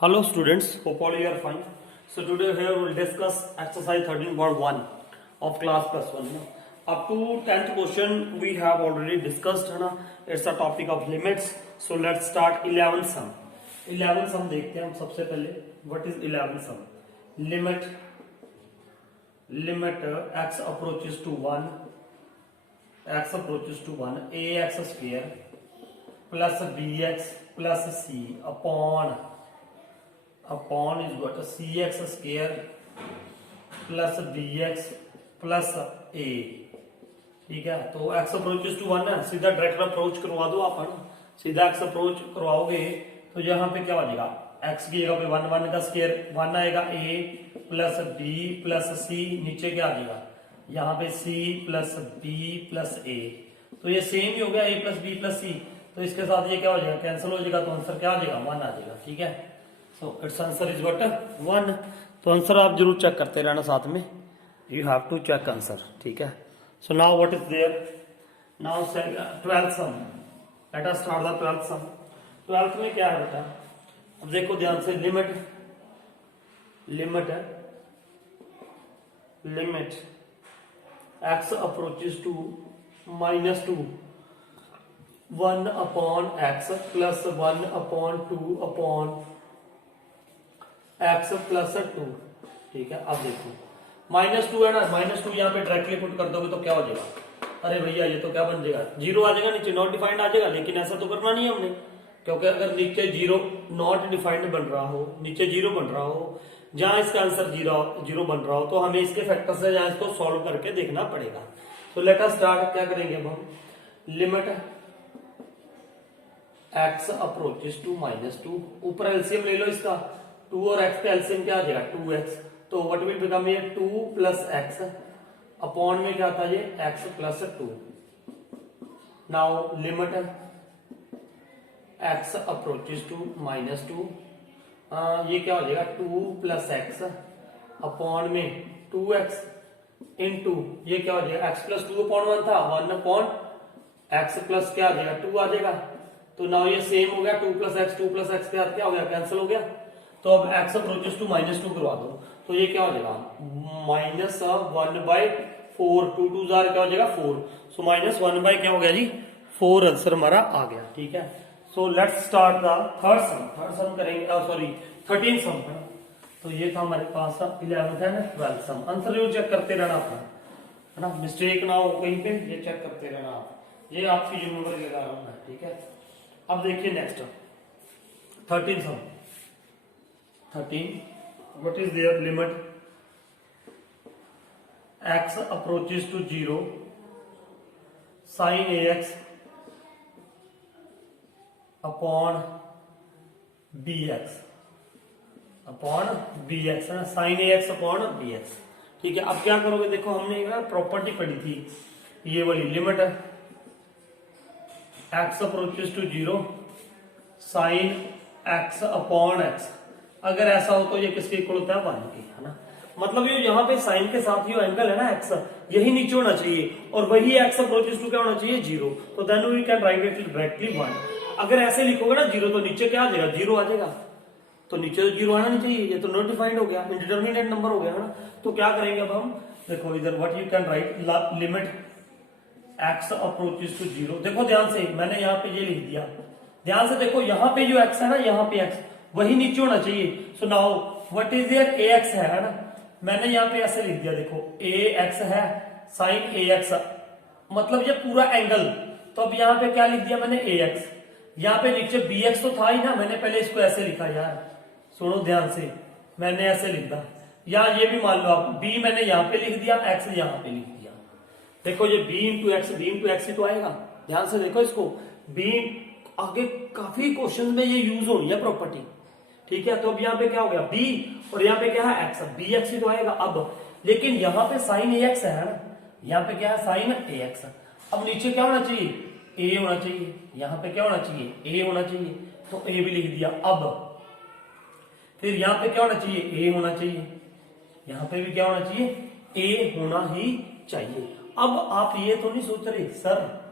Hello students, hope all you are fine. So today here we will discuss exercise 13.1 of class plus 1. Up to 10th question we have already discussed. It's a topic of limits. So let's start 11th sum. 11th sum देखते हैं हम सबसे पहले. What is 11th sum? Limit x approaches to 1 ax square plus bx plus c upon is what cx square plus bx plus a. ठीक है, तो x approaches to 1 है, सीधा डायरेक्ट अप्रोच करवा दो आप, है ना. सीधा x अप्रोच करवाओगे तो यहाँ पे क्या बनेगा, x की जगह पे 1 का स्क्वायर 1 आएगा, a plus b plus c, नीचे क्या आ जाएगा यहाँ पे c plus b plus a. तो ये सेम ही हो गया, a plus b plus c. तो इसके साथ ये क्या हो जाएगा, कैंसिल हो जाएगा, तो आंसर क्या आ जाएगा 1 आ जाएगा. ठीक है, so it's answer is what 1. तो आंसर आप जरूर चेक करते रहना साथ में, you have to check answer. ठीक है, so now what is there, now 12th sum. Let us start the 12th sum. 12th में क्या है बेटा, अब देखो ध्यान से, limit x approaches to -2 1 upon x plus 1 upon 2 upon x plus 2. ठीक है, अब देखो -2 है ना, -2 यहाँ पे डायरेक्टली पुट कर दोगे तो क्या हो जाएगा, अरे भैया ये तो क्या बन जाएगा, 0 आ जाएगा, नीचे नॉट डिफाइंड आ जाएगा. लेकिन ऐसा तो करना नहीं है हमने, क्योंकि अगर नीचे 0 नॉट डिफाइंड बन रहा हो, नीचे 0 बन रहा हो, जहां इसका आंसर 0 बन रहा हो, तो हमें इसके फैक्टर से जहां इसको सॉल्व करके देखना पड़ेगा. तो लेट अस स्टार्ट. क्या करेंगे अब हम, लिमिट x अप्रोचेस टू -2, ऊपर एलसीएम ले लो इसका, 2 और x का एलसीएम क्या आ जाएगा 2x. तो व्हाट विल बिकम ये 2 प्लस एक्स अपॉन में क्या था ये x plus 2. Now limit x approaches to -2, ये क्या हो जाएगा 2 प्लस एक्स अपॉन में 2x इंटू ये क्या हो जाएगा x प्लस 2 अपॉन 1 था, 1 अपॉन x प्लस क्या आ जाएगा 2 आ जाएगा. तो नाउ ये सेम हो गया, 2 प्लस एक्स के साथ क्या हो गया, कैंसिल हो गया. तो अब x अप्रोचेस टू -2 करवा दो, तो ये क्या हो जाएगा -1/4, 2 2 जार क्या हो जाएगा 4. सो -1 बाय क्या हो गया जी 4, आंसर हमारा आ गया. ठीक है, so let's start the third सम करेंगे, सॉरी 13th सम. तो ये था हमारे पास 11th है ना 12th सम. आंसर जो चेक करते रहना अपना, है ना, मिस्टेक ना हो कहीं पे, ये चेक करते रहना आप, ये आपकी जिम्मेदारी लगा रहा हूं मैं. ठीक है, अब देखिए next 13th sum. 13, what is there, limit x approaches to 0 sin ax upon bx है ना, sin ax अपॉन bx. ठीक है, अब क्या करोगे, देखो हमने एक प्रॉपर्टी पढ़ी थी, ये वाली limit x approaches to 0 sin x upon x. अगर ऐसा हो तो ये किसके इक्वल होता है 1 के, है ना. मतलब ये यहाँ पे साइन के साथ ये एंगल है ना x, यही नीचे होना चाहिए, और वही x अप्रोचेस टू क्या होना चाहिए 0. तो then we can write it directly 1. अगर ऐसे लिखोगे ना 0, तो नीचे क्या आ जाएगा 0 आ जाएगा, तो नीचे तो 0 आना नहीं चाहिए, ये तो नॉट डिफाइंड हो गया, इंडिटरमिनेट नंबर हो गया, है ना. तो क्या करेंगे अब हम, देखो इधर what you can write, limit x approaches to 0. देखो ध्यान से, मैंने यहाँ पे ये लिख दिया, ध्यान से देखो, यहाँ पे जो x है ना, यहाँ पे x वही नीचे होना चाहिए. So now what is there ax है ना, मैंने यहाँ पे ऐसे लिख दिया, देखो ax है sin ax, मतलब ये पूरा एंगल. तो अब यहाँ पे क्या लिख दिया मैंने ax, यहाँ पे नीचे bx तो था ही ना, मैंने पहले इसको ऐसे लिखा यार, सुनो ध्यान से, मैंने ऐसे लिखा, या ये भी मान लो आप, b मैंने यहाँ पे लिख दिया, x यहाँ पे लिख दिया. देखो ये b इंटू एक्स ही तो आएगा, ध्यान से देखो इसको, b आगे काफी क्वेश्चन में ये यूज हो रही है प्रॉपर्टी. ठीक है, तो अब यहाँ पे क्या हो गया b, और यहाँ पे क्या है x, bx ही तो आएगा. अब लेकिन यहाँ पे sin ax है ना, यहाँ पे क्या है sin ax. अब नीचे क्या होना चाहिए a होना चाहिए, यहाँ पे क्या होना चाहिए a होना चाहिए, तो a भी लिख दिया. अब फिर यहाँ पे क्या होना चाहिए a होना चाहिए, यहाँ पे भी क्या होना चाहिए a होना ही चाहिए. अब आप ये तो नहीं सोच रहे सर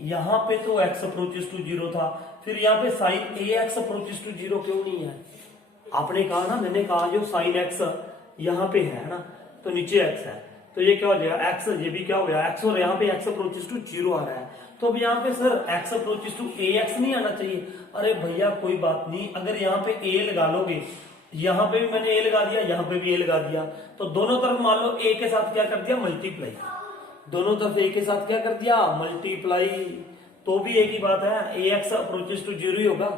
यहाँ पे तो x अप्रोचेस टू 0 था, फिर यहाँ पे sine a x approaches to 0 क्यों नहीं है? आपने कहा ना, मैंने कहा जो साइन एक्स यहाँ पे है ना, तो नीचे एक्स है, तो ये क्या हो जाएगा एक्स, ये भी क्या हो गया एक्स, और यहाँ पे एक्स अप्रोचेस टू 0 आ रहा है। तो अब यहाँ पे sir x approaches to a x नहीं आना चाहिए? अरे भैया कोई बात नहीं, अगर यहाँ पे ए लगा लोगे, यहाँ पे भी मैंने ए लगा दिया, यहाँ पे भी ए लगा दिया, तो दोनों तरफ मान लो ए के साथ क्या कर दिया, मल्टीप्लाई, दोनों तरफ ए के साथ क्या कर दिया, मल्टीप्लाई, तो भी एक ही बात है, ए एक्स अप्रोचेस टू 0 ही होगा,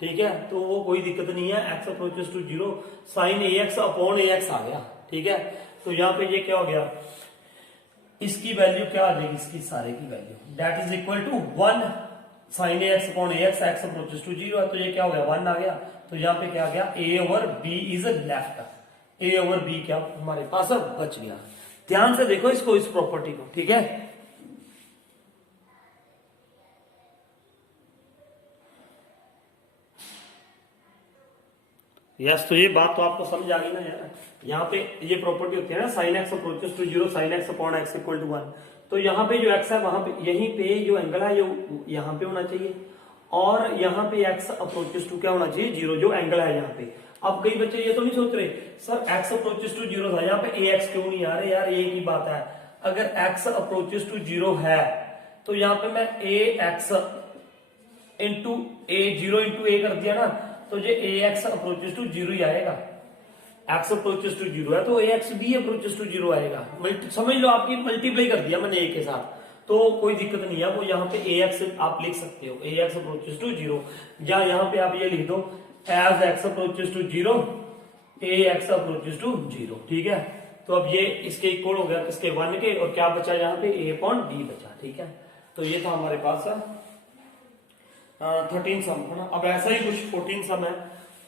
ठीक है, तो वो कोई दिक्कत नहीं है, x approaches to 0, sine a x upon a x आ गया, ठीक है। तो यहाँ पे ये क्या हो गया, इसकी वैल्यू क्या आ जाएगी, इसकी सारे की value that is equal to 1 sine a x upon a x, x approaches to 0 है, तो ये क्या हो गया 1 आ गया। तो यहाँ पे क्या आ गया, a over b is left, a over b क्या हमारे पास बच गया। ध्यान से देखो इसको, इस प्रॉपर्टी को, ठीक है। यस, तो ये बात तो आपको समझ आ गई ना यार। यहाँ पे ये प्रॉपर्टी होती है ना, sine x approaches to 0 sine x upon x equal to 1, तो यहाँ पे जो एक्स है वहां पे, यहीं पे जो एंगल है ये यहाँ पे होना चाहिए, और यहाँ पे एक्स अप्रोचेस टू क्या होना चाहिए, 0, जो एंगल है यहाँ पे। अब कई बच्चे ये तो नहीं सोच रहे सर एक्स अप्रोचेस टू 0 था, यहाँ पे ए एक्स क्यों नहीं आ रहे, यार एक ही बात है, अगर एक्स अप्रोचेस टू 0 है तो यहाँ पे मैं ए एक्स इंटू ए 0 इंटू ए कर दिया ना, तो ये ए एक्स अप्रोचेस टू 0 ही आएगा, एक्स अप्रोचेस टू 0 है तो ए एक्स भी अप्रोचेस टू 0 आएगा, समझ लो आपकी मल्टीप्लाई कर दिया मैंने ए के साथ, तो कोई दिक्कत नहीं है, वो यहाँ पे ए एक्स आप लिख सकते हो, ए एक्स अप्रोचेस टू 0, या यहाँ पे आप ये लिख दो as x approaches to 0 a x approaches to 0, ठीक है। तो अब ये इसके इक्वल हो गया किसके, 1 के, और क्या बचा यहाँ पे ए अपॉन बी बचा, ठीक है। तो ये था हमारे पास 13 सम है ना। अब ऐसा ही कुछ 14 सम है,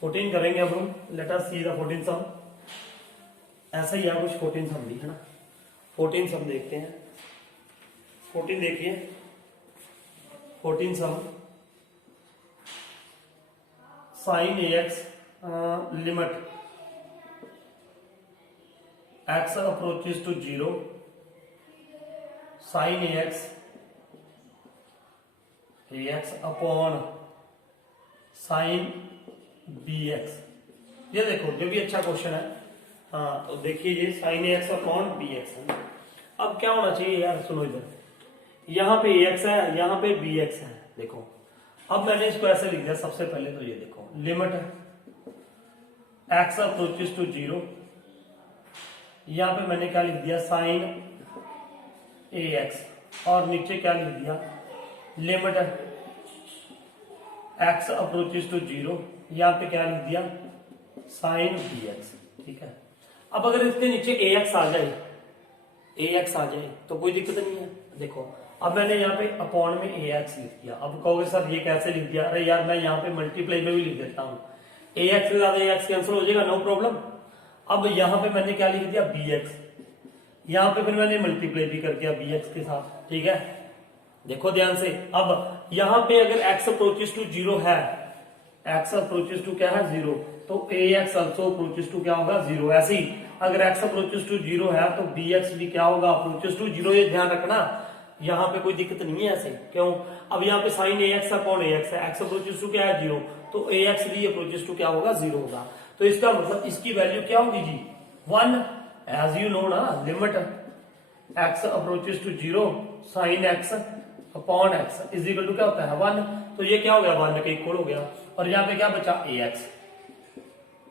14 करेंगे अब हम, लेट अस सी द 14 सम, ऐसा ही है कुछ 14 सम भी है ना। 14 सम देखते हैं, 14 देखिए, 14 sum, sine a x limit x approaches to 0 sine a x upon sine b x. ये देखो जो भी अच्छा क्वेश्चन है, हाँ तो देखिए ये sign a x upon B x है। अब क्या होना चाहिए यार, सुनो इधर, यहाँ पे ए एक्स है, यहाँ पे बी एक्स है, देखो अब मैंने इसको ऐसे लिख दिया, सबसे पहले तो ये देखो लिमिट एक्स अप्रोचेस टू 0, यहाँ पे मैंने क्या लिख दिया साइन ए एक्स, और नीचे क्या लिख दिया लिमिट एक्स अप्रोचेस टू 0, यहाँ पे क्या लिख दिया साइन बी एक्स, ठीक है। अब अगर इसके नीचे ए एक्स आ जाए, ए एक्स आ जाए तो कोई दिक्कत नहीं है, देखो अब मैंने यहाँ पे अपॉन में ए एक्स लिख दिया। अब कहोगे सर ये कैसे लिख दिया, अरे यार मैं यहाँ पे मल्टीप्लाई में भी लिख देता हूँ, ए एक्स के साथ ए एक्स कैंसिल हो जाएगा, नो प्रॉब्लम। अब यहाँ पे मैंने क्या लिख दिया बी एक्स, यहाँ पे फिर मैंने मल्टीप्लाई भी कर दिया बी एक्स के साथ, ठीक है। देखो ध्यान से, अब यहाँ पे अगर x अप्रोचेस टू 0 है, x अप्रोचेस टू क्या है 0, तो ए एक्स ऑल्सो अप्रोचेस टू क्या होगा 0। ऐसे ही अगर x अप्रोचेस टू 0 है तो बी एक्स भी क्या होगा अप्रोचेस टू 0, ये ध्यान रखना, यहाँ पे कोई दिक्कत नहीं है ऐसे, क्यों, अब यहाँ पे sine a x upon a x है, x अप्रोचेस टू क्या है 0, तो ए एक्स भी अप्रोचेस टू क्या होगा 0 होगा। तो इसका मतलब इसकी वैल्यू क्या होगी जी 1, एज यू नो ना, limit x approaches to 0 sine x upon x is equal to क्या होता है 1, तो ये क्या हो गया 1 के इक्वल हो गया, और यहाँ पे क्या बचा ए एक्स,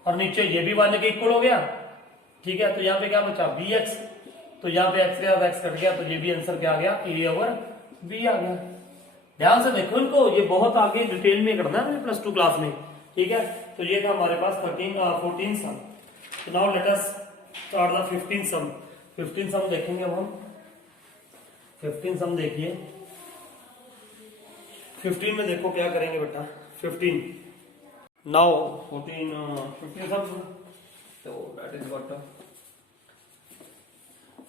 और नीचे ये भी 1 के इक्वल हो गया, ठीक है। तो यहाँ पे क्या बचा बी एक्स, तो यहाँ पे एक्स के साथ एक्स कट गया, तो ये भी आंसर क्या आ गया ए ओवर बी आ गया। ध्यान से देखो इनको, ये बहुत आगे डिटेल में करना है प्लस 2 क्लास में, ठीक है। तो ये था हमारे पास 14 सम। तो now let us start the 15 सम। 15 सम देखेंगे अब हम। 15 सम देखिए, 15 में देखो क्या करेंगे बेटा, 15 नाउ 15 सम, तो that is what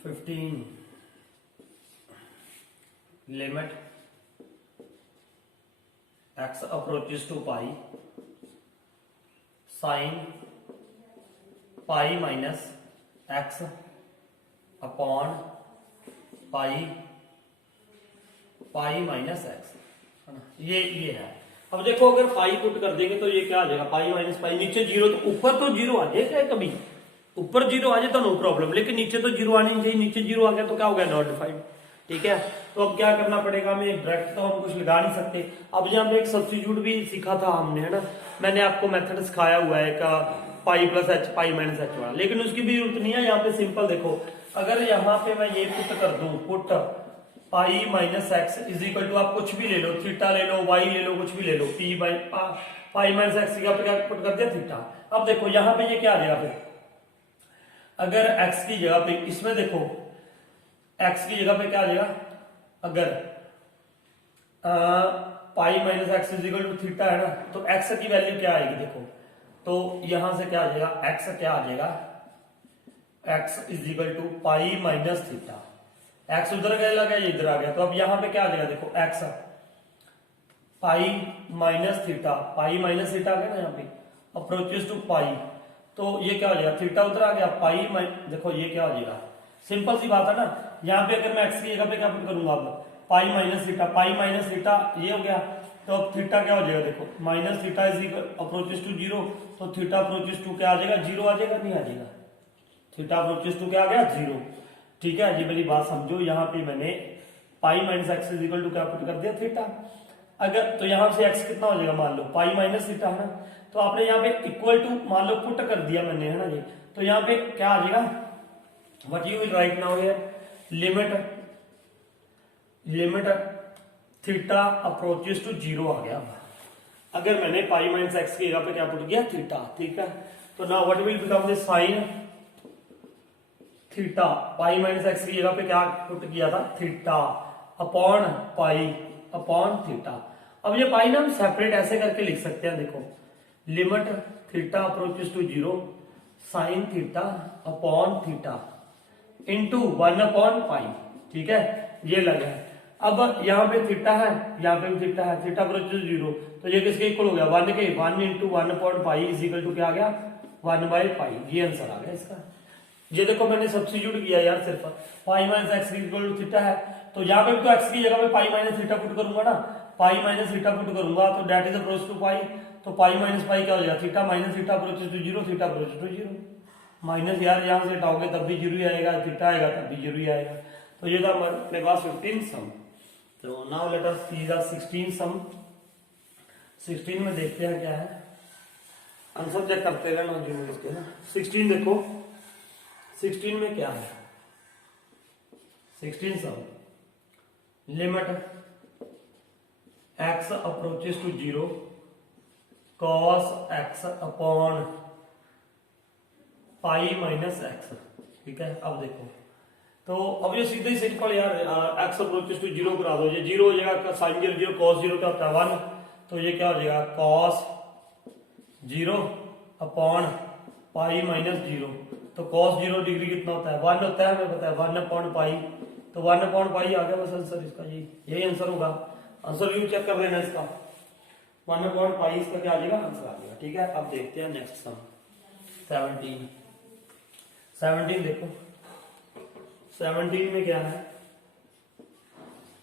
15 limit x approaches to pi sine pi minus x upon pi minus x, ये है। अब देखो अगर पाई पुट कर देंगे तो ये क्या आ जाएगा, पाई माइनस पाई, नीचे जीरो, तो ऊपर तो जीरो आ जाएगा, कभी ऊपर जीरो आ जाए तो नो प्रॉब्लम, लेकिन नीचे तो जीरो आनी नहीं चाहिए, नीचे जीरो आ गया तो क्या हो गया, नॉट डिफाइंड। ठीक है, तो अब क्या करना पड़ेगा, हमें डायरेक्ट तो हम कुछ लगा नहीं सकते। अब यहाँ पे एक सब्स्टिट्यूट भी सीखा था हमने, है ना, मैंने आपको मेथड सिखाया हुआ है का pi plus H pi minus H वाला, लेकिन उसकी भी जरूरत नहीं है। यहाँ पे सिंपल देखो, अगर यहाँ पे मैं ये पुट कर दूं, put pi minus x is equal to, आप कुछ भी ले लो, थीटा ले लो, वाई ले लो, कुछ भी ले लो, pi by pi minus x की क्या पुट कर दिया, थीटा। अब देखो यहाँ पे ये क्या आ जाएगा, फिर अगर x की जगह पे, इसमें देखो x की जगह पे क्या आ जाएगा, अगर pi minus x is equal to theta है ना, तो x की वैल्यू क्या आएगी देखो, तो यहां से क्या आ जाएगा, x क्या आ जाएगा, x is equal to pi minus theta, x उधर गया क्या, ये इधर आ गया, तो अब यहां पे क्या आ जाएगा देखो, x pi minus theta, pi minus theta आ गया ना यहाँ पे, अप्रोचेस टू पाई, तो ये क्या हो जाएगा, थीटा उधर आ गया, पाई देखो ये क्या हो जाएगा, सिंपल सी बात है ना। यहाँ पे अगर मैं x की जगह पे क्या पुट करूंगा, अब पाई minus theta, pi minus theta ये हो गया, तो अब थीटा क्या हो जाएगा देखो, minus theta is equal approaches to zero, तो थीटा अप्रोचेस टू क्या आ जाएगा, जीरो आ जाएगा, नहीं आ जाएगा, थीटा अप्रोचेस टू क्या आ गया, जीरो। ठीक है, ये मेरी बात समझो, यहाँ पे मैंने pi minus x is equal to क्या पुट कर दिया, थीटा। अगर तो यहां से x कितना हो जाएगा, मान लो पाई माइनस थीटा है ना, तो आपने यहाँ पे इक्वल टू मान लो पुट कर दिया मैंने, है ना जी, तो यहाँ पे क्या आ जाएगा, what you will write now here, limit theta approaches to zero आ गया। अगर मैंने पाई माइनस एक्स की जगह पे क्या पुट किया, थीटा। ठीक है, तो now what will become the sine theta, pi minus x की जगह पे क्या पुट किया था, theta upon pi upon theta. अब ये पाई ना हम सेपरेट ऐसे करके लिख सकते हैं, देखो limit theta approaches to zero sine theta upon theta into 1 upon pi. ठीक है, ये लगा है। अब यहाँ पे थीटा है, यहाँ पे भी थीटा है, थीटा अप्रोचेस जीरो, तो ये किसके इक्वल हो गया, 1 के, 1 into 1 upon pi is equal to क्या आ गया, 1 बाई पाई। ये आंसर आ गया इसका। ये देखो मैंने सब्स्टिट्यूट किया यार, सिर्फ pi minus x equal to theta है, तो यहाँ पे भी तो एक्स की जगह पे पाई माइनस थीटा पुट करूंगा ना, पाई माइनस थीटा पुट करूंगा, तो that is approach to pi, तो पाई माइनस पाई क्या हो जाएगा, theta minus theta approaches to zero, theta approaches to zero, minus यार यहाँ से हटाओगे तब भी जीरो ही आएगा, थीटा आएगा तब भी जीरो ही आएगा। तो ये था अपने पास 15 सम। तो now let us see the 16 सम। 16 में देखते हैं क्या है, आंसर चेक करते रहना जो इसके ना। 16 देखो, 16 में क्या है, 16 sum, limit x approaches to zero cos x upon pi minus x. ठीक है, अब देखो, तो अब ये सीधे सिंपल यार, x अप्रोचेस टू जीरो करा दो, ये जीरो हो जाएगा, sine zero zero cos zero क्या होता है 1, तो ये क्या हो जाएगा cos zero upon pi minus zero, तो cos जीरो डिग्री कितना होता है 1 होता है, हमें पता है 1 अपॉन पाई, तो 1 अपॉन पाई आ गया बस आंसर इसका, यही आंसर होगा। आंसर व्यू चेक कर लेना इसका, 1 अपॉन पाई इसका क्या आ जाएगा, आंसर आ जाएगा। ठीक है, अब देखते हैं नेक्स्ट सम 17। 17 देखो, 17 में क्या है,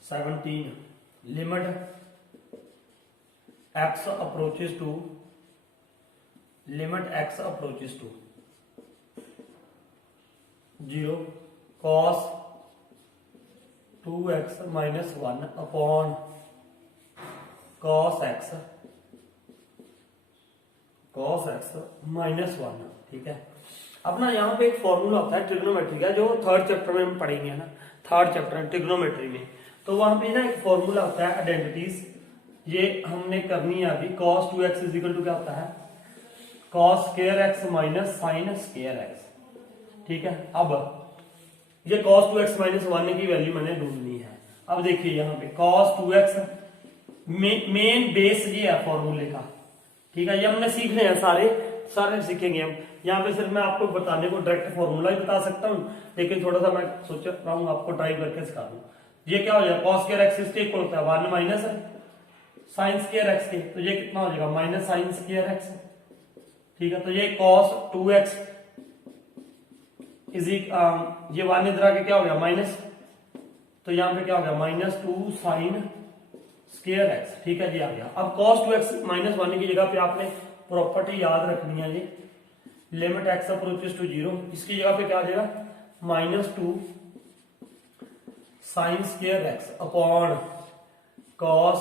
17 limit x approaches to, limit x approaches to zero cos 2x minus 1 upon cos x minus 1। ठीक है, अपना यहाँ पे एक फॉर्मूला होता है ट्रिग्नोमेट्री का, जो थर्ड चैप्टर में हम पढ़ेंगे ना, थर्ड चैप्टर ट्रिग्नोमेट्री में, तो वहां पे ना एक फॉर्मूला होता है आइडेंटिटीज, ये हमने करनी है अभी। cos 2x is equal to क्या होता है, cos square x minus sine square x। ठीक है, अब ये cos 2x माइनस 1 की वैल्यू मैंने ढूंढनी है। अब देखिए यहाँ पे cos 2x मेन बेस ये है फॉर्मूले का। ठीक है, ये हमने सीखने हैं, सारे सीखेंगे हम। यहाँ पे सिर्फ मैं आपको बताने को डायरेक्ट फॉर्मूला ही बता सकता हूँ, लेकिन थोड़ा सा मैं सोच रहा हूँ आपको ट्राई करके सिखा दूं। ये क्या हो जाएगा, cos स्क्वायर x इसके इक्वल होता है 1 माइनस साइन स्क्वायर x के, तो ये कितना हो जाएगा माइनस साइन स्क्वायर x। ठीक है, तो ये cos 2x इज ये 1 इधर आके क्या हो गया माइनस, तो यहाँ पे क्या हो गया माइनस 2 साइन स्क्वायर एक्स, ठीक है जी, आ गया। अब cos 2x माइनस 1 की जगह पे आपने प्रॉपर्टी याद रखनी है जी, लिमिट एक्स अप्रोचेस टू 0, इसकी जगह पे क्या आ जाएगा -2 sine square x upon cos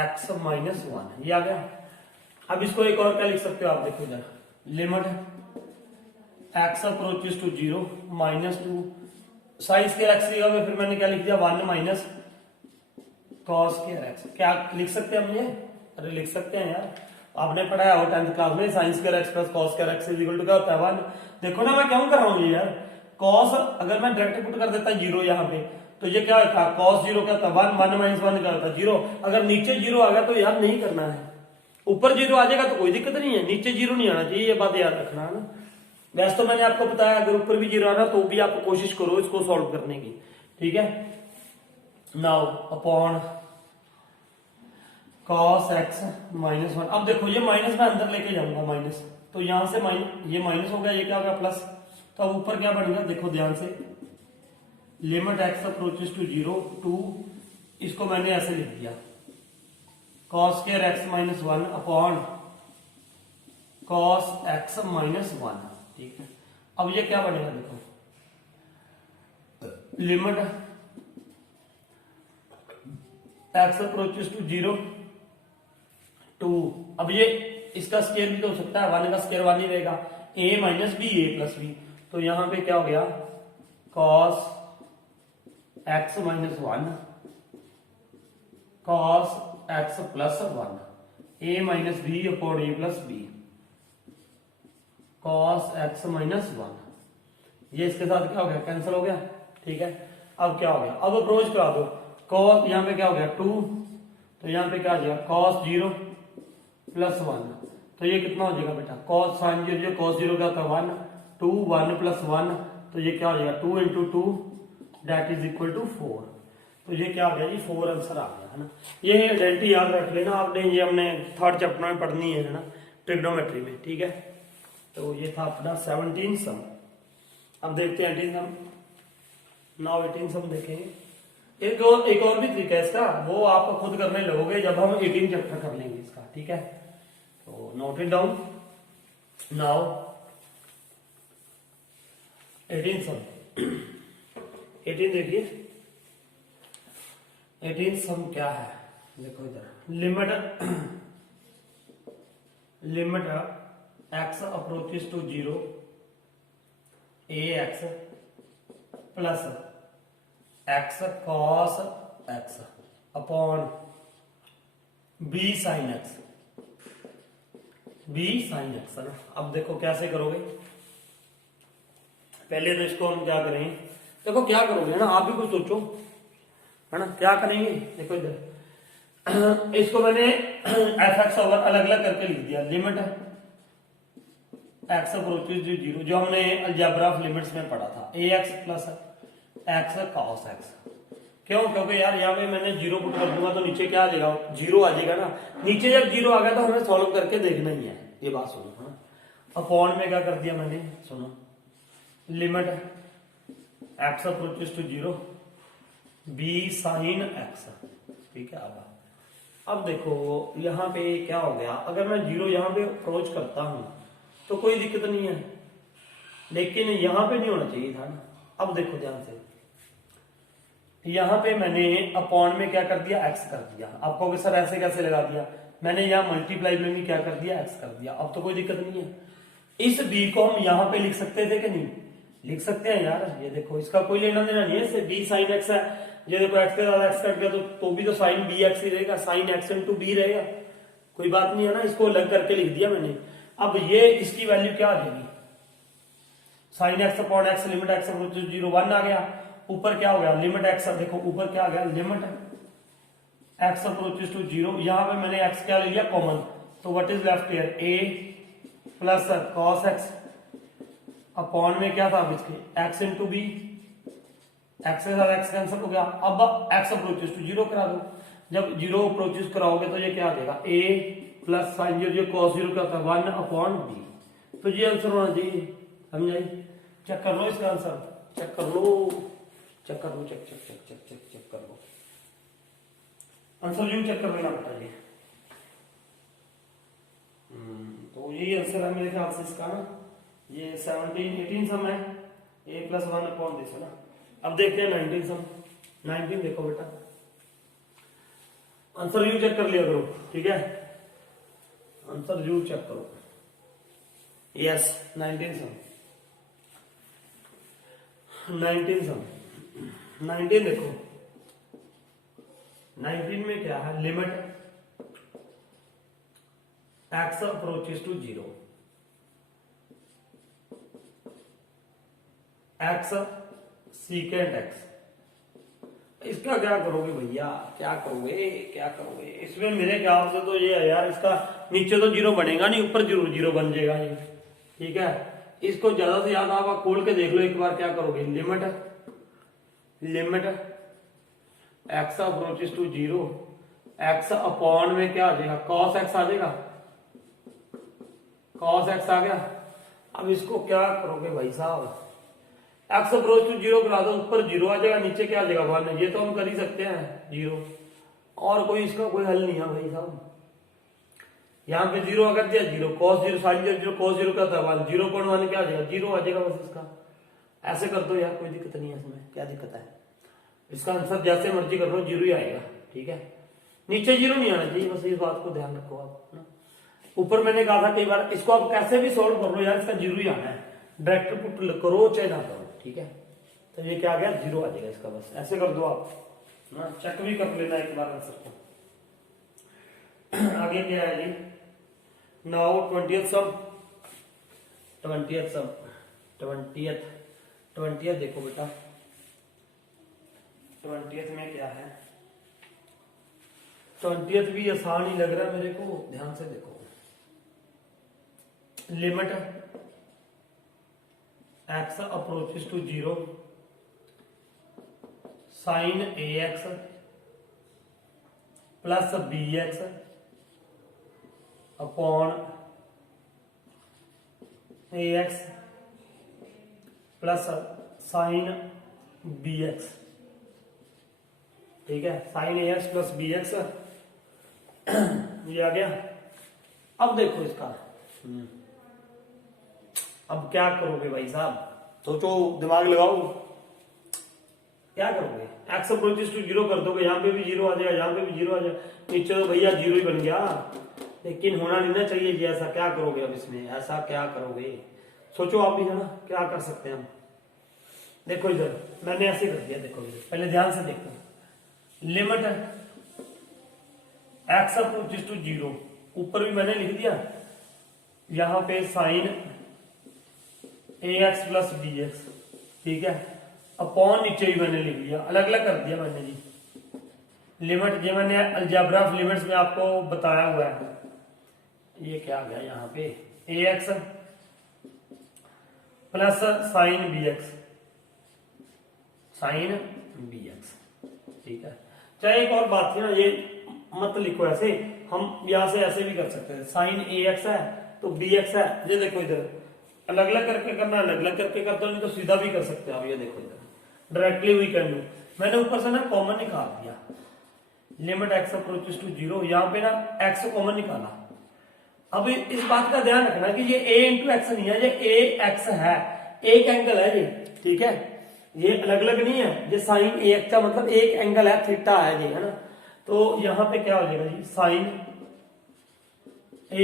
x minus 1, ये आ गया। अब इसको एक और क्या लिख सकते हो आप, देखो इधर, limit x approaches to 0 -2 sine square x की जगह पे फिर मैंने क्या लिख दिया 1 माइनस cos स्क्वायर एक्स। क्या लिख सकते हैं हम ये? अरे लिख सकते हैं यार, आपने पढ़ा है 10th क्लास में sine square x plus cos square x is equal to क्या होता है 1। देखो ना मैं क्यों कर रहा हूँ ये यार, cos अगर मैं डायरेक्ट पुट कर देता 0 यहाँ पे तो ये क्या होता है cos 0 क्या होता है 1, 1 माइनस 1 क्या होता है 0। अगर नीचे 0 आ गया तो यार नहीं करना है, ऊपर 0 आ जाएगा तो कोई दिक्कत नहीं है, नीचे 0 नहीं आना चाहिए, ये बात याद रखना है ना। वैसे तो मैंने आपको बताया अगर ऊपर भी 0 आना तो भी आप कोशिश करो इसको सॉल्व करने की, ठीक है। Now upon cos x minus 1, अब देखो ये माइनस मैं अंदर लेके जाऊंगा माइनस, तो यहां से ये माइनस हो गया, ये क्या हो गया प्लस, तो अब ऊपर क्या बनेगा देखो ध्यान से, limit x approaches to 0 two, इसको मैंने ऐसे लिख दिया cos square x minus 1 upon cos x minus 1, ठीक है। अब ये क्या बनेगा देखो, limit x approaches to 0 two, अब ये इसका स्क्वायर भी तो हो सकता है, 1 का स्क्वायर 1 ही रहेगा, a minus b a plus b, तो यहां पे क्या हो गया cos x minus 1 cos x plus 1, a minus b upon a plus b cos x minus 1, ये इसके साथ क्या हो गया कैंसिल हो गया, ठीक है। अब क्या हो गया, अब अप्रोच करा दो, cos यहाँ पे क्या हो गया 2, तो यहाँ पे क्या आ जाएगा cos 0 प्लस 1, तो ये कितना हो जाएगा बेटा cos sin 0, cos 0 क्या था 1, 2 1 प्लस 1, तो ये क्या हो जाएगा 2 into 2 that is equal to 4, तो ये क्या आ गया जी 4 आंसर आ गया है ना। ये आइडेंटिटी याद रख लेना आपने, ये हमने 3rd चैप्टर में पढ़नी है ना ट्रिग्नोमेट्री में, ठीक है। तो ये था अपना 17 सम। अब देखते हैं 18 सम, नाउ 18 सम देखेंगे। एक और भी तरीका है इसका, वो आप खुद करने लगोगे जब हम 18 चैप्टर कर लेंगे इसका, ठीक है। तो note it down now 18 sum. 18 देखिए 18 सम क्या है, देखो इधर, limit x approaches to 0 ax plus x cos x upon b sin x, b sin x है ना। अब देखो कैसे करोगे, पहले तो इसको हम क्या करेंगे, देखो क्या करोगे ना, आप भी कुछ सोचो है ना, क्या करेंगे। देखो इधर इसको मैंने fx ओवर अलग अलग करके लिख दिया, लिमिट x अप्रोचेस टू 0, जो हमने अलजेब्रा ऑफ लिमिट्स में पढ़ा था, ax plus x cos x। क्यों? क्योंकि यार यहाँ पे मैंने 0 पुट कर दूंगा तो नीचे क्या आ जाएगा 0 आ जाएगा ना, नीचे जब 0 आ गया तो हमें सॉल्व करके देखना ही है, ये बात सुनो है ना। अपॉन में क्या कर दिया मैंने, सुनो, limit x approaches to 0 b sin x, ठीक है। अब देखो यहाँ पे क्या हो गया, अगर मैं 0 यहाँ पे अप्रोच करता हूं तो कोई दिक्कत नहीं है, लेकिन यहाँ पे नहीं होना चाहिए था ना। अब देखो ध्यान से, यहाँ पे मैंने अपॉन में क्या कर दिया x कर दिया, आपको कि सर ऐसे कैसे लगा दिया, मैंने यहाँ मल्टीप्लाई में भी क्या कर दिया x कर दिया, अब तो कोई दिक्कत नहीं है। इस b को हम यहाँ पे लिख सकते थे कि नहीं, लिख सकते हैं यार, ये देखो इसका कोई लेना देना नहीं है, इससे b sin x है, ये देखो x के साथ x कट गया तो भी तो sin bx ही रहेगा, sin x इंटू b रहेगा, कोई बात नहीं है ना, इसको अलग करके लिख दिया मैंने। अब ये इसकी वैल्यू क्या आ जाएगी, sin x upon x limit x approaches to 0 1 आ गया, ऊपर क्या हो गया लिमिट x, देखो ऊपर क्या आ गया लिमिट x अप्रोचेस टू 0, यहां पे मैंने x क्या ले लिया कॉमन, तो what is left here a plus cos x upon में क्या था अब इसके x इंटू बी, x के साथ x कैंसिल हो गया। अब x अप्रोचेस टू 0 करा दो, जब 0 अप्रोचेस कराओगे तो ये क्या आ जाएगा a प्लस साइन 0 cos 0 क्या होता है 1 अपॉन b, तो ये आंसर होना चाहिए, समझाई। चेक कर लो इसका आंसर, चेक कर लो, चेक कर लो, check check check check check check कर लो। आंसर यू चेक कर लेना बेटा ये। तो यही आंसर है मेरे ख्याल से इसका ना, ये 17 18 सम है, a प्लस 1 अपॉन दिस है ना। अब देखते हैं 19 सम। 19 देखो बेटा, आंसर यू चेक कर लिया करो, ठीक है, आंसर यू चेक करो। Yes 19 sum, 19 sum. 19 देखो, 19 में क्या है, limit x approaches to 0, x secant x। इसका क्या करोगे भैया, क्या करोगे, क्या करोगे इसमें? मेरे ख्याल से तो ये है यार, इसका नीचे तो 0 बनेगा नहीं, ऊपर जरूर 0 बन जाएगा ये, ठीक है। इसको ज्यादा से ज्यादा आप खोल के देख लो एक बार, क्या करोगे, limit x approaches to 0, x upon में क्या आ जाएगा, cos x आ जाएगा, cos x आ गया। अब इसको क्या करोगे भाई साहब, x अप्रोच टू 0 करा दो, ऊपर 0 आ जाएगा, नीचे क्या आ जाएगा 1, ये तो हम कर ही सकते हैं 0, और कोई इसका कोई हल नहीं है भाई साहब। यहाँ पे 0 अगर दिया 0, cos 0 sin 0, cos 0 क्या था 1, 0.1 क्या आ जाएगा 0 आ जाएगा बस इसका। ऐसे कर दो यार, कोई दिक्कत नहीं है इसमें, क्या दिक्कत है, इसका आंसर जैसे मर्जी कर लो 0 ही आएगा, ठीक है। नीचे 0 नहीं आना चाहिए, बस इस बात को ध्यान रखो आप ना। ऊपर मैंने कहा था कई बार, इसको आप कैसे भी सोल्व कर लो यार, इसका 0 ही आना है, डायरेक्ट पुट करो चाहे ना करो, ठीक है। तो ये क्या आ गया, 0 आ जाएगा इसका, बस ऐसे कर दो आप ना, चेक भी कर लेना एक बार आंसर को। आगे क्या है जी, नाउ 20th सम, 20th सम, 20th देखो बेटा, 20th में क्या है, 20th भी आसान ही लग रहा है मेरे को, ध्यान से देखो। Limit x approaches to 0, sine ax plus bx upon ax plus sine bx, ठीक है, साइन ax प्लस bx ये आ गया। अब देखो इसका, अब क्या करोगे भाई साहब, सोचो, दिमाग लगाओ, क्या करोगे, x अप्रोचेस टू 0 कर दोगे, यहाँ पे भी 0 आ जाएगा, यहाँ पे भी 0 आ जाएगा, नीचे तो भैया 0 ही बन गया, लेकिन होना नहीं ना चाहिए जी ऐसा। क्या करोगे अब इसमें, ऐसा क्या करोगे, सोचो आप भी, है ना, क्या कर सकते हैं हम। देखो इधर मैंने ऐसे कर दिया, देखो इधर पहले ध्यान से देखो, लिमिट x अप्रोचेस टू 0, ऊपर भी मैंने लिख दिया, यहाँ पे साइन ax प्लस bx, ठीक है, अपॉन नीचे भी मैंने लिख दिया, अलग अलग कर दिया मैंने जी। लिमिट ये मैंने अलजेब्रा ऑफ लिमिट्स में आपको बताया हुआ है, ये क्या आ गया यहाँ पे, ax plus sine bx, sine bx, ठीक है। चाहे एक और बात थी ना, ये मत लिखो ऐसे, हम यहां से ऐसे भी कर सकते हैं, साइन ax है तो bx है, ये देखो इधर अलग अलग करके करना, अलग अलग करके करते हो, नहीं तो सीधा भी कर सकते हैं आप, ये देखो इधर डायरेक्टली वी कैन डू। मैंने ऊपर से ना कॉमन निकाल दिया, लिमिट x अप्रोचेस टू 0, यहाँ पे ना x कॉमन निकाला। अब इस बात का ध्यान रखना कि ये a इंटू एक्स नहीं है, ये ax है, एक एंगल है ये, ठीक है, ये अलग अलग नहीं है, ये साइन ax का मतलब एक एंगल है, थीटा है ये, है ना। तो यहाँ पे क्या हो जाएगा जी, साइन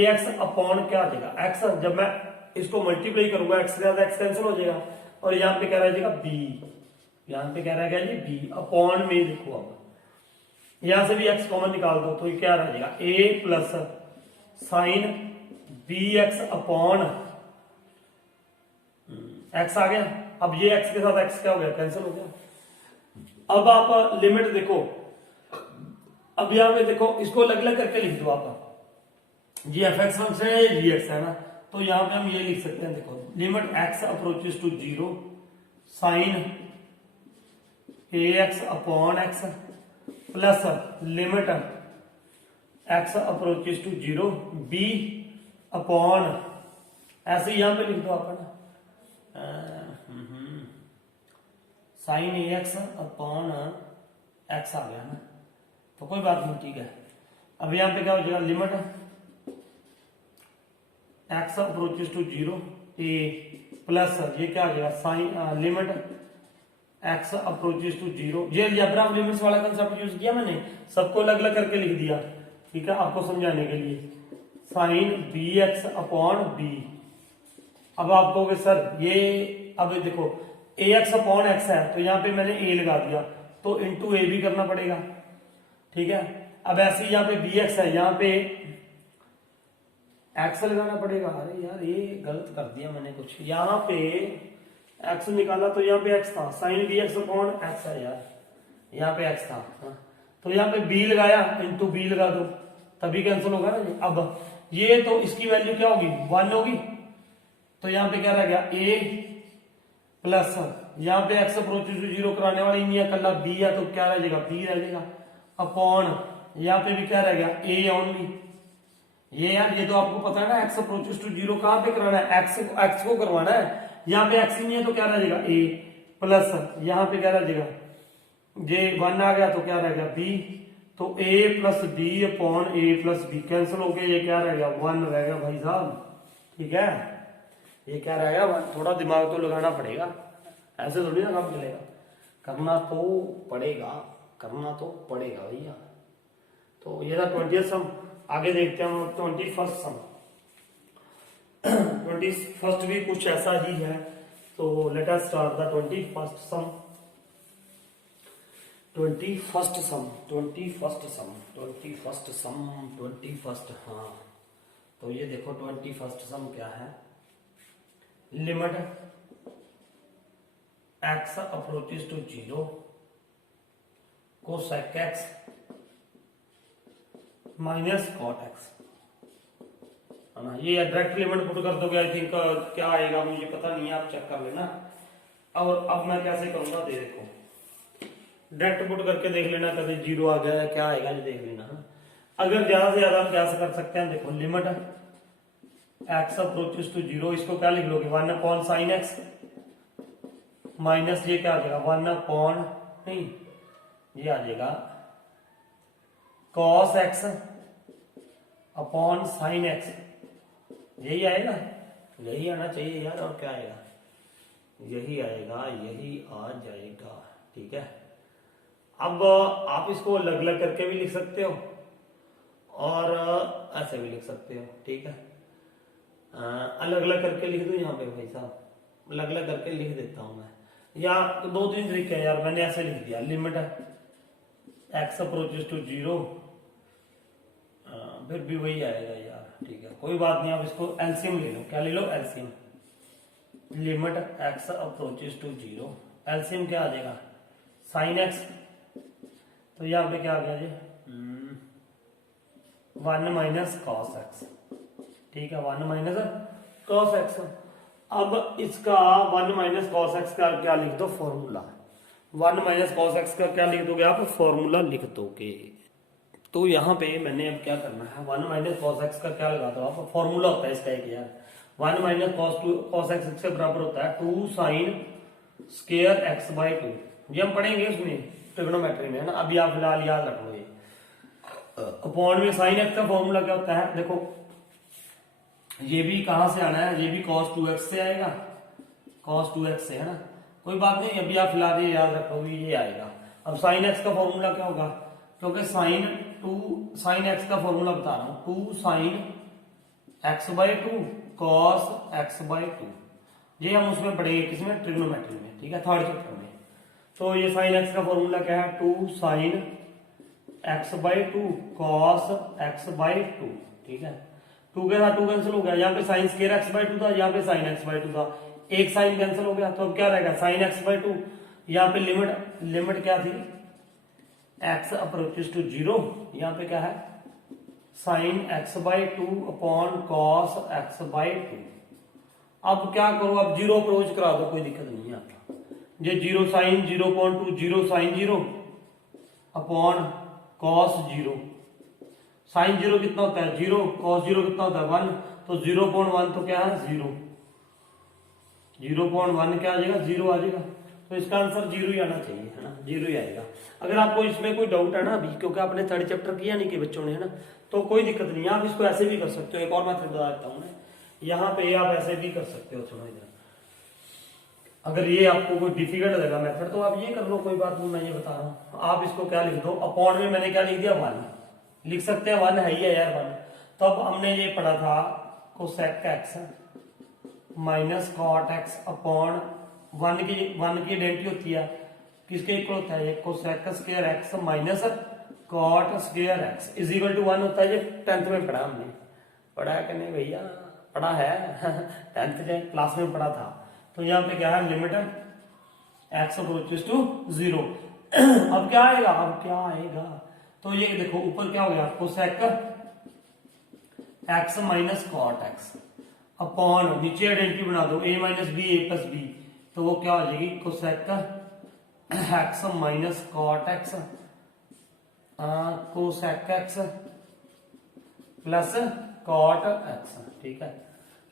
ax अपॉन क्या आ जाएगा x, जब मैं इसको मल्टीप्लाई करूंगा x के साथ x कैंसिल हो जाएगा, और यहाँ पे क्या रह जाएगा b, यहाँ पे क्या रह गया जी b अपॉन में, देखो अब यहां से भी x कॉमन निकाल दो तो ये क्या रह जाएगा, a plus sine bx upon x आ गया। अब ये x के साथ x क्या हो गया, कैंसिल हो गया। अब आप लिमिट देखो, अब यहां पे देखो, इसको अलग अलग करके लिख दो आप, जी एफ एक्स फंक्शन है, ये जी एक्स है ना, तो यहां पे हम ये लिख सकते हैं, देखो limit x approaches to 0, sine ax upon x plus limit x approaches to 0 b upon, ऐसे यहां पे लिख दो आप, है ना, साइन ax अपॉन x आ गया ना, तो कोई बात नहीं, ठीक है। अब यहाँ पे क्या हो जाएगा, limit x approaches to zero a plus ये क्या आ जाएगा sine limit x approaches to zero. ये अलजेब्रा ऑफ लिमिट्स वाला कंसेप्ट यूज किया मैंने, सबको अलग अलग करके लिख दिया, ठीक है, आपको समझाने के लिए। Sine b x upon b. अब आप कहोगे सर ये, अब देखो ए एक्स अपॉन एक्स है तो यहाँ पे मैंने ए लगा दिया, तो इंटू ए भी करना पड़ेगा, ठीक है। अब ऐसे यहाँ पे बी एक्स है, यहाँ पे एक्स लगाना पड़ेगा। अरे यार ये गलत कर दिया मैंने कुछ, यहाँ पे एक्स निकाला तो यहाँ पे एक्स था, sine b x upon x है यार, यहाँ पे एक्स था, हाँ। तो यहाँ पे बी लगाया, इंटू बी लगा दो, तभी कैंसिल होगा ना जी। अब ये तो इसकी वैल्यू क्या होगी, 1 होगी, तो यहाँ पे क्या रह गया ए प्लस, यहाँ पे एक्स अप्रोचेस टू जीरो कराने वाली नहीं है, कल्ला बी है तो क्या रह जाएगा, बी रह जाएगा, अपॉन यहाँ पे भी क्या रह गया ए ओनली। ये यार ये तो आपको पता है ना, एक्स अप्रोचेस टू जीरो कहाँ पे कराना है, एक्स को करवाना है, यहाँ पे एक्स ही नहीं है तो क्या रह जाएगा ए प्लस, यहाँ पे क्या रह जाएगा जे 1 आ गया तो क्या रह गया बी, तो ए प्लस बी अपॉन ए प्लस बी कैंसिल हो गया, ये क्या रह गया 1 रह गया भाई साहब, ठीक है। ये क्या रहेगा, थोड़ा दिमाग तो लगाना पड़ेगा, ऐसे थोड़ी ना काम चलेगा, करना तो पड़ेगा, करना तो पड़ेगा भैया। तो ये था 20th सम। आगे देखते हैं हम 21st सम। 21st भी कुछ ऐसा ही है, तो let us start the 21st sum. 21st sum, 21st sum, 21st sum, 21st, हाँ। तो ये देखो 21st सम क्या है, limit x approaches to zero cosec x minus cot x, है ना। ये डायरेक्ट लिमिट पुट कर दोगे, आई थिंक क्या आएगा मुझे पता नहीं है, आप चेक कर लेना। और अब मैं कैसे करूंगा, दे देखो डायरेक्ट पुट करके देख लेना, कभी जीरो आ गया क्या आएगा ये देख लेना। अगर ज्यादा से ज्यादा हम क्या कर सकते हैं, देखो limit x approaches to zero, इसको क्या लिख लोगे 1 अपॉन साइन एक्स माइनस ये क्या आ जाएगा 1 अपॉन, नहीं ये आ जाएगा cos x upon sine x, यही आएगा, यही आना चाहिए यार, और क्या आएगा, यही आएगा, यही आ जाएगा, ठीक है। अब आप इसको अलग अलग करके भी लिख सकते हो और ऐसे भी लिख सकते हो, ठीक है। अलग अलग करके लिख दूं यहाँ पे भाई साहब, अलग अलग करके लिख देता हूं मैं, या 2-3 तरीके हैं यार, मैंने ऐसे लिख दिया limit x approaches to zero, फिर भी वही आएगा यार, ठीक है, कोई बात नहीं। आप इसको एलसीएम ले लो, क्या ले लो LCM, limit x approaches to zero, LCM क्या आ जाएगा साइन एक्स, तो यहाँ पे क्या आ गया जी 1 माइनस कॉस एक्स, ठीक है, 1 माइनस कॉस एक्स। अब इसका 1 माइनस कॉस एक्स का क्या लिख दो फॉर्मूला, 1 माइनस कॉस एक्स का क्या लिख दोगे आप, फॉर्मूला लिख दोगे। तो यहाँ पे मैंने अब क्या करना है, 1 माइनस कॉस एक्स का क्या लगा दो आप, फॉर्मूला होता है इसका एक यार, 1 माइनस कॉस एक्स से बराबर होता है 2 साइन स्क्वायर एक्स बाई 2, ये हम पढ़ेंगे उसमें ट्रिग्नोमेट्री में, है ना। अभी आप फिलहाल याद रख लो ये, अपॉन में साइन एक्स का फॉर्मूला क्या होता है, देखो ये भी कहां से आना है, ये भी cos 2x से आएगा, cos 2x से, है ना, कोई बात नहीं, अभी आप फिलहाल ये याद रखोगे ये आएगा। अब साइन एक्स का फॉर्मूला क्या होगा, क्योंकि साइन एक्स का फॉर्मूला बता रहा हूं 2 sine x by 2 cos x by 2, ये हम उसमें पढ़ेंगे किसमें, ट्रिग्नोमेट्री में, ठीक है, 3rd चैप्टर में। तो ये साइन एक्स का फॉर्मूला क्या है 2 sine x by 2 cos x by 2, ठीक है। 2 के साथ 2 कैंसिल हो गया, यहाँ पे साइन स्क्वायर एक्स बाई 2 था, यहाँ पे साइन एक्स बाई 2 था, एक साइन कैंसिल हो गया, तो अब क्या रहेगा साइन एक्स बाई 2, यहाँ पे लिमिट क्या थी एक्स अप्रोचेस टू जीरो, यहाँ पे क्या है sine x by 2 upon cos x by 2। अब क्या करो, अब जीरो अप्रोच करा दो, कोई दिक्कत नहीं है आपका, ये 0 sine 0.2 0 sine 0 upon cos 0, sine 0 कितना होता है 0, कॉस 0 कितना होता है 1, तो 0.1 तो क्या है 0, 0.1 क्या आ जाएगा 0 आ जाएगा, तो इसका आंसर 0 ही आना चाहिए, है ना, 0 ही आएगा। अगर आपको इसमें कोई डाउट है ना अभी, क्योंकि आपने थर्ड चैप्टर किया नहीं कि बच्चों ने, है ना, तो कोई दिक्कत नहीं है, आप इसको ऐसे भी कर सकते हो। एक और मेथड बता देता हूँ मैं, यहाँ पे आप ऐसे भी कर सकते हो। सुनो इधर, अगर ये आपको कोई डिफिकल्ट लगा मेथड तो आप ये कर लो, कोई बात नहीं, मैं ये बता रहा हूँ। आप इसको क्या लिख दो, अपॉन में मैंने क्या लिख दिया, 1 लिख सकते हैं, 1 है ही है यार 1। तो अब हमने ये पढ़ा था cosec x minus cot x upon 1 की आइडेंटिटी होती है किसके इक्वल होता है, cosec square x minus cot square x is equal to 1 होता है। ये 10th में पढ़ा हमने, पढ़ा है कि नहीं भैया, पढ़ा है 10th के क्लास में पढ़ा था। तो यहाँ पे क्या है, लिमिट एक्स अप्रोचेस टू 0। अब क्या आएगा, तो ये देखो ऊपर क्या हो गया, cosec x minus cot x upon, नीचे आइडेंटिटी बना दो a minus b a plus b, तो वो क्या हो जाएगी, cosec x minus cot x cosec x plus cot x. ठीक है,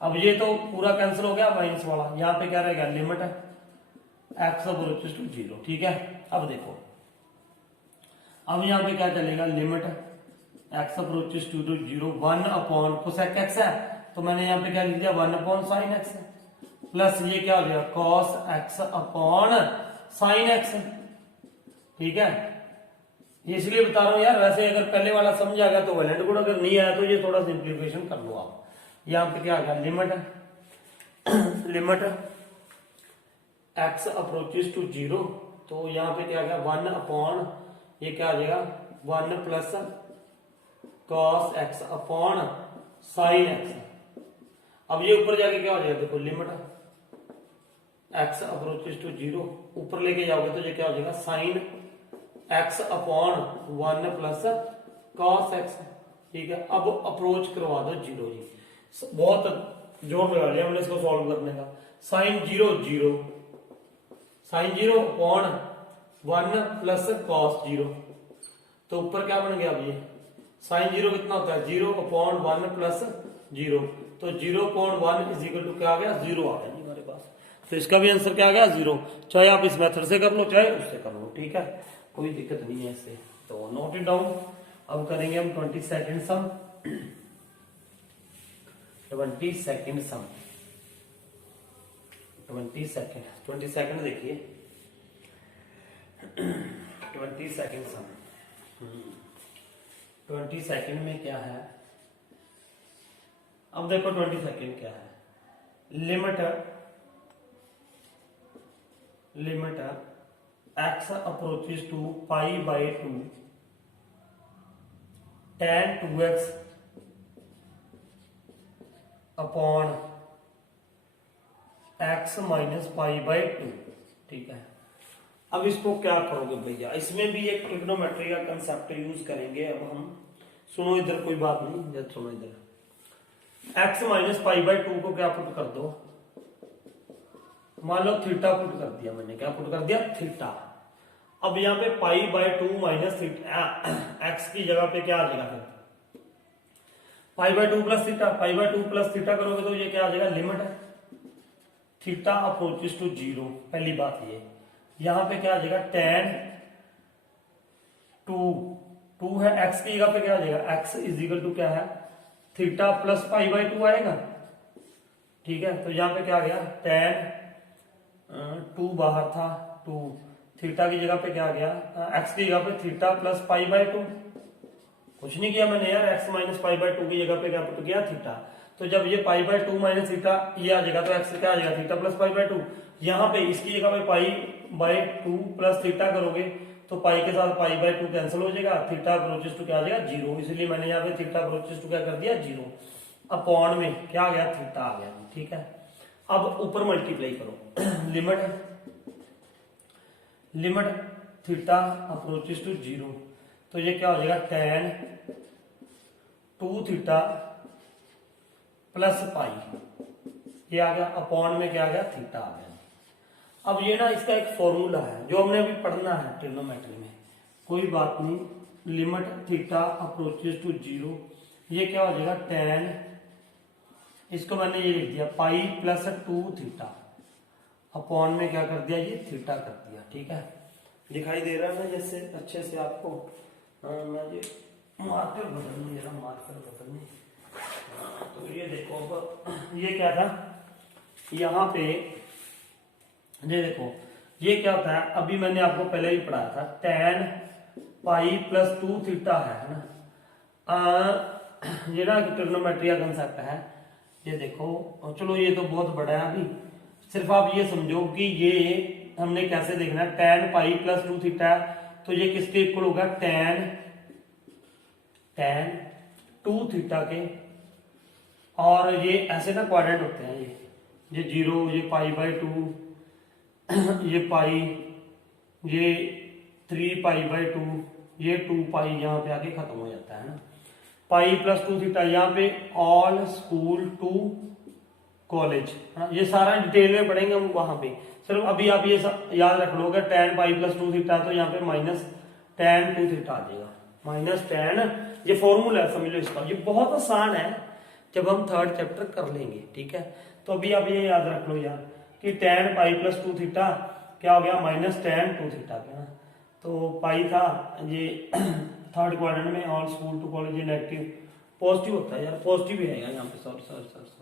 अब ये तो पूरा कैंसिल हो गया माइनस वाला, यहाँ पे क्या रहेगा, लिमिट एक्स अप्रोचेस टू 0। ठीक है, अब देखो, अब यहाँ पे क्या चलेगा, limit x approaches to 0 1 upon cosec x है, तो मैंने यहाँ पे क्या लिख दिया, 1 अपॉन साइन एक्स, प्लस ये क्या हो जाएगा, cos x upon sine x. ठीक है, ये इसलिए बता रहा हूं यार, वैसे अगर पहले वाला समझ आ गया तो वेल एंड गुड, अगर नहीं आया तो ये थोड़ा सिंप्लीफिकेशन कर लो आप। यहाँ पे क्या आ गया, लिमिट एक्स अप्रोचेस टू 0, तो यहाँ पे क्या आ गया, 1 अपॉन ये क्या आ जाएगा, 1 plus cos x upon sine x. अब ये ऊपर जाके क्या हो जाएगा, देखो लिमिट एक्स अप्रोचेस टू 0 ऊपर लेके जाओगे तो ये क्या हो जाएगा, sign x upon 1 plus cos x. ठीक है, अब अप्रोच करवा दो 0 जी, बहुत जोर लगा लिया हमने इसको सॉल्व करने का। Sine 0 sine 0 upon 1 plus cos 0, तो ऊपर क्या बन गया, अब ये साइन 0 कितना होता है, 0 अपॉन 1 प्लस 0, तो 0 अपॉन 1 इज इक्वल टू क्या आ गया, 0 आ गया जी हमारे पास। तो इसका भी आंसर क्या आ गया, 0। चाहे आप इस मेथड से कर लो चाहे उससे कर लो, ठीक है, कोई दिक्कत नहीं है इससे, तो नोट इट डाउन। अब करेंगे हम 22nd सम, 22nd सम, 22nd देखिए, 22nd सम, 22nd में क्या है, अब देखो 22nd क्या है, limit x approaches to pi by 2 tan 2x upon x minus pi by 2। ठीक है, अब इसको क्या करोगे भैया, इसमें भी एक ट्रिग्नोमेट्री का कंसेप्ट यूज करेंगे। अब हम सुनो इधर, कोई बात नहीं, जब सुनो इधर, x माइनस पाई बाई 2 को क्या पुट कर दो, मान लो थीटा पुट कर दिया मैंने, क्या पुट कर दिया, थीटा। अब यहाँ पे पाई बाई 2 माइनस एक्स की जगह पे क्या आ जाएगा, फिर पाई by 2 plus theta, pi by 2 plus theta करोगे तो ये क्या आ जाएगा, लिमिट है थीटा अप्रोचेस टू 0। पहली बात ये, यहां पे क्या आ जाएगा, tan 2 है, एक्स की जगह पे क्या आ जाएगा, एक्स इज इक्वल टू क्या है, थीटा प्लस पाई बाई 2 आएगा। ठीक है, तो यहाँ पे क्या आ गया, tan 2 बाहर था 2, थीटा की जगह पे क्या आ गया, एक्स की जगह पे थीटा प्लस पाई बाई 2, कुछ नहीं किया मैंने यार, एक्स माइनस पाई बाई 2 की जगह पे क्या पुट किया, थीटा। तो जब ये पाई बाई 2 माइनस थीटा ये आ जाएगा तो एक्स क्या आ जाएगा, थीटा प्लस पाई बाई 2। यहाँ पे इसकी जगह पे पाई बाई 2 प्लस थीटा करोगे तो पाई के साथ पाई बाई 2 कैंसिल हो जाएगा, थीटा अप्रोचेस टू क्या आ जाएगा, 0। इसलिए मैंने यहाँ पे थीटा अप्रोचेस टू क्या कर दिया, 0 अपॉन में क्या आ गया, थीटा आ गया। ठीक है, अब ऊपर मल्टीप्लाई करो लिमिट थीटा अप्रोचेस टू 0, तो ये क्या हो जाएगा, tan 2 थीटा प्लस पाई, ये आ गया, अपॉन में क्या आ गया, थीटा आ गया। अब ये ना इसका एक फॉर्मूला है जो हमने अभी पढ़ना है ट्रिग्नोमेट्री में, कोई बात नहीं, लिमिट थीटा अप्रोचेस टू 0, ये क्या हो जाएगा, tan, इसको मैंने ये लिख दिया पाई प्लस 2 थीटा अपॉन में क्या कर दिया, ये थीटा कर दिया। ठीक है, दिखाई दे रहा है ना जैसे अच्छे से आपको। मैं ये मार्कर बदलने, जरा मार्कर बदलने। तो ये देखो, अब ये क्या था यहाँ पे, ये देखो ये क्या होता है, अभी मैंने आपको पहले ही पढ़ाया था, tan पाई प्लस 2 थीटा है ना। ये ना ट्रिग्नोमेट्री का कंसेप्ट है। ये देखो, चलो ये तो बहुत बड़ा है, अभी सिर्फ आप ये समझो कि ये हमने कैसे देखना है। tan पाई प्लस 2 थीटा, तो ये किसके इक्वल होगा, tan 2 थीटा के। और ये ऐसे ना क्वाड्रेंट होते हैं, ये 0, ये पाई बाई 2, ये पाई, ये 3 पाई बाई 2, ये 2 पाई यहाँ पे आके खत्म हो जाता है ना। पाई प्लस 2 थीटा, यहाँ पे ऑल स्कूल टू कॉलेज, ये सारा डिटेल में पढ़ेंगे हम वहां पे। सिर्फ अभी आप ये सब याद रख लोगे, tan पाई प्लस 2 थीटा, तो यहाँ पे माइनस tan 2 थीटा आ जाएगा, माइनस tan, ये फॉर्मूला है समझ लो इसका। ये बहुत आसान है, जब हम थर्ड चैप्टर कर लेंगे। ठीक है, तो अभी आप ये याद रख लो यार कि tan पाई प्लस 2 थीटा क्या हो गया, माइनस tan 2 थीटा क्या। तो पाई था ये थर्ड क्वाड्रेंट में, ऑल स्कूल टू कॉलेज, ये नेगेटिव पॉजिटिव होता है यार, पॉजिटिव ही आएगा यहाँ पे। सॉरी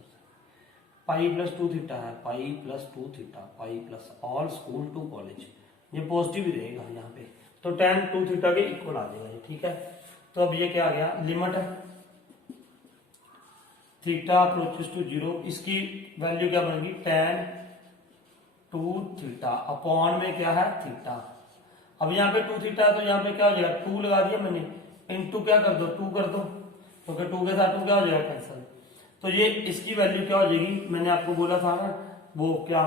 पाई प्लस 2 थीटा है, pi plus 2 theta, pi plus all school to college, ये पॉजिटिव ही रहेगा यहाँ पे। तो tan 2 थीटा के इक्वल आ जाएगा ये। ठीक है, तो अब ये क्या आ गया, लिमिट थीटा अप्रोचेस टू 0, इसकी वैल्यू क्या बनेगी, tan 2 थीटा अपॉन में क्या है, थीटा। अब यहाँ पे 2 थीटा, तो यहाँ पे क्या हो जाएगा, 2 लगा दिया मैंने, इनटू क्या कर दो, 2 कर दो, क्योंकि 2 के साथ 2 क्या हो जाएगा, कैंसिल। तो ये इसकी वैल्यू क्या हो जाएगी, मैंने आपको बोला था ना, वो क्या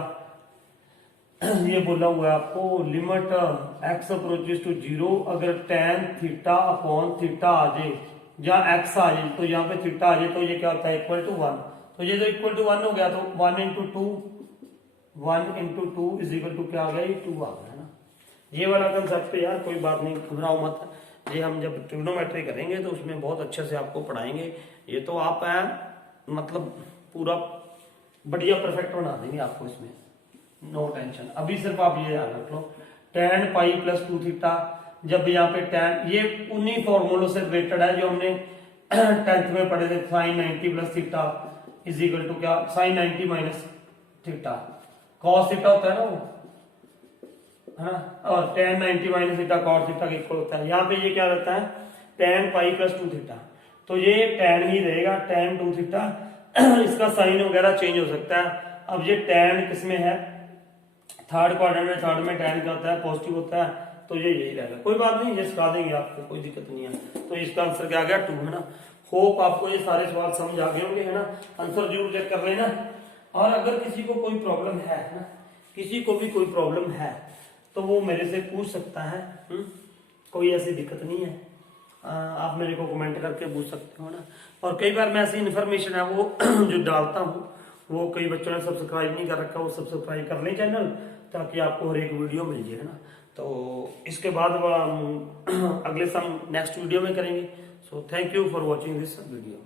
ये बोला हुआ है आपको, लिमिट x अप्रोचेस टू 0, अगर tan थीटा अपॉन थीटा आ जाए, जहाँ x आ जाए, तो यहाँ पे थीटा आ जाए, तो ये क्या होता है, इक्वल टू 1। तो ये तो इक्वल टू 1 हो गया, तो 1 into two is equal to क्या आ गया, ये 2 आ गया ना। ये वाला कंसेप्ट यार कोई बात नहीं, घबराओ मत, ये हम जब ट्रिग्नोमेट्री करेंगे तो उसमें बहुत अच्छे से आपको पढ़ाएंगे। ये तो आप मतलब पूरा बढ़िया परफेक्ट बना देंगे आपको इसमें, नो टेंशन। अभी सिर्फ आप ये याद रख लो, tan पाई प्लस 2 थीटा, जब यहाँ पे tan, ये उन्हीं फॉर्मूलों से रिलेटेड है जो हमने 10th में पढ़े थे, sine 90 plus theta is equal to क्या, sine 90 minus theta, cos theta होता है ना वो, है ना, और tan 90 minus theta cos theta के इक्वल होता है। यहाँ पे ये क्या रहता है, tan पाई प्लस 2 थीटा, तो ये tan ही रहेगा, tan 2 थीटा, इसका साइन वगैरह चेंज हो सकता है। अब ये tan किसमें है, थर्ड क्वाड्रेंट में, थर्ड में tan क्या होता है, पॉजिटिव होता है, तो ये यही रहेगा। कोई बात नहीं, ये सिखा देंगे आपको, कोई दिक्कत नहीं है। तो इसका आंसर क्या आ गया, 2 है ना। होप आपको ये सारे सवाल समझ आ गए होंगे, है ना। आंसर जरूर चेक कर लेना, और अगर किसी को कोई प्रॉब्लम है ना, किसी को भी कोई प्रॉब्लम है तो वो मेरे से पूछ सकता है, कोई ऐसी दिक्कत नहीं है। आप मेरे को कमेंट करके पूछ सकते हो ना। और कई बार मैं ऐसी इन्फॉर्मेशन है वो जो डालता हूँ, वो कई बच्चों ने सब्सक्राइब नहीं कर रखा, वो सब्सक्राइब कर लें चैनल, ताकि आपको हर एक वीडियो मिल जाए, है ना। तो इसके बाद अगले नेक्स्ट वीडियो में करेंगे। So thank you for watching this video.